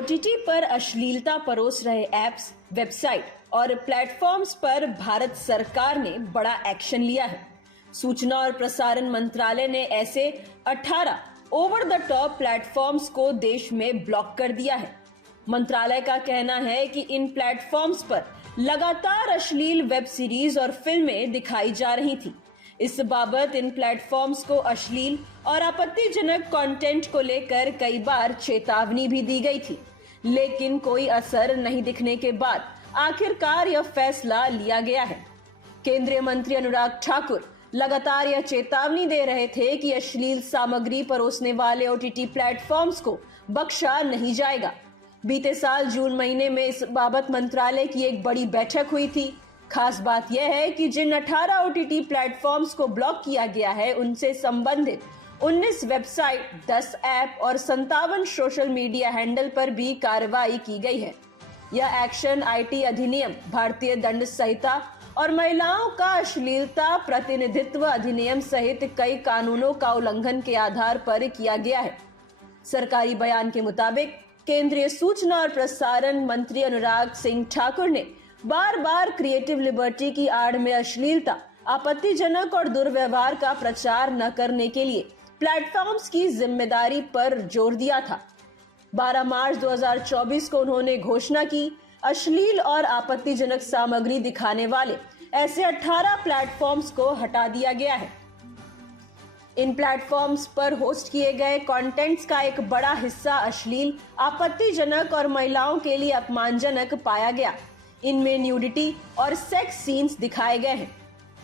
OTT पर अश्लीलता परोस रहे ऐप्स, वेबसाइट और प्लेटफॉर्म्स पर भारत सरकार ने बड़ा एक्शन लिया है। सूचना और प्रसारण मंत्रालय ने ऐसे 18 ओवर द टॉप प्लेटफॉर्म्स को देश में ब्लॉक कर दिया है। मंत्रालय का कहना है कि इन प्लेटफॉर्म्स पर लगातार अश्लील वेब सीरीज और फिल्में दिखाई जा रही थी। इस बाबत इन प्लेटफॉर्म्स को अश्लील और आपत्तिजनक कंटेंट को लेकर कई बार चेतावनी भी दी गई थी, लेकिन कोई असर नहीं दिखने के बाद आखिरकार यह फैसला लिया गया है। केंद्रीय मंत्री अनुराग ठाकुर लगातार यह चेतावनी दे रहे थे कि अश्लील सामग्री परोसने वाले ओटीटी प्लेटफॉर्म्स को बख्शा नहीं जाएगा। बीते साल जून महीने में इस बाबत मंत्रालय की एक बड़ी बैठक हुई थी। खास बात यह है कि जिन 18 ओटीटी प्लेटफॉर्म्स को ब्लॉक किया गया है, उनसे संबंधित 19 वेबसाइट, 10 ऐप और 57 सोशल मीडिया हैंडल पर भी कार्रवाई की गई है। यह एक्शन आईटी अधिनियम, भारतीय दंड संहिता और महिलाओं का अश्लीलता प्रतिनिधित्व अधिनियम सहित कई कानूनों का उल्लंघन के आधार पर किया गया है। सरकारी बयान के मुताबिक केंद्रीय सूचना और प्रसारण मंत्री अनुराग सिंह ठाकुर ने बार बार क्रिएटिव लिबर्टी की आड़ में अश्लीलता, आपत्तिजनक और दुर्व्यवहार का प्रचार न करने के लिए प्लेटफॉर्म्स की जिम्मेदारी पर जोर दिया था। 12 मार्च 2024 को उन्होंने घोषणा की, अश्लील और आपत्तिजनक सामग्री दिखाने वाले ऐसे 18 प्लेटफॉर्म्स को हटा दिया गया है। इन प्लेटफॉर्म्स पर होस्ट किए गए कंटेंट्स का एक बड़ा हिस्सा अश्लील, आपत्तिजनक और महिलाओं के लिए अपमानजनक पाया गया। इनमें न्यूडिटी और सेक्स सीन्स दिखाए गए हैं।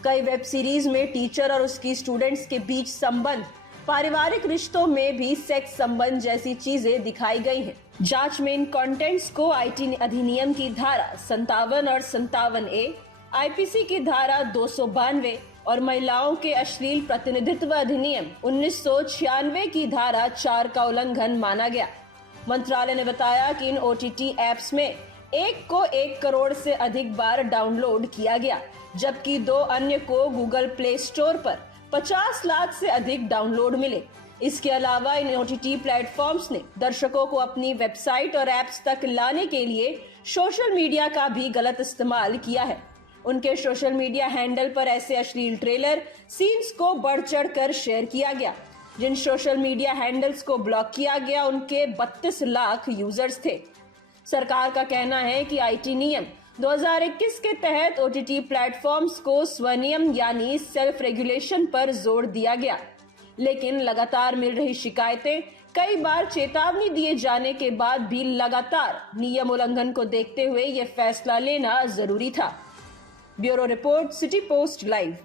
कई वेब सीरीज में टीचर और उसकी स्टूडेंट्स के बीच संबंध, पारिवारिक रिश्तों में भी सेक्स संबंध जैसी चीजें दिखाई गई हैं। जांच में इन कंटेंट्स को आईटी अधिनियम की धारा 57 और 57A, आईपीसी की धारा 292 और महिलाओं के अश्लील प्रतिनिधित्व अधिनियम 1996 की धारा 4 का उल्लंघन माना गया। मंत्रालय ने बताया कि इन ओटीटी ऐप्स में एक को 1 करोड़ से अधिक बार डाउनलोड किया गया, जबकि 2 अन्य को गूगल प्ले स्टोर पर 50 लाख से अधिक डाउनलोड मिले। इसके अलावा इन ओटीटी प्लेटफॉर्म्स ने दर्शकों को अपनी वेबसाइट और ऐप्स तक लाने के लिए सोशल मीडिया का भी गलत इस्तेमाल किया है। उनके सोशल मीडिया हैंडल पर ऐसे अश्लील ट्रेलर, सीन्स को बढ़ चढ़ कर शेयर किया गया। जिन सोशल मीडिया हैंडल्स को ब्लॉक किया गया, उनके 32 लाख यूजर्स थे। सरकार का कहना है कि आईटी नियम 2021 के तहत ओटीटी प्लेटफॉर्म्स को स्वनियम यानी सेल्फ रेगुलेशन पर जोर दिया गया, लेकिन लगातार मिल रही शिकायतें, कई बार चेतावनी दिए जाने के बाद भी लगातार नियम उल्लंघन को देखते हुए यह फैसला लेना जरूरी था। Bureau report, city post live.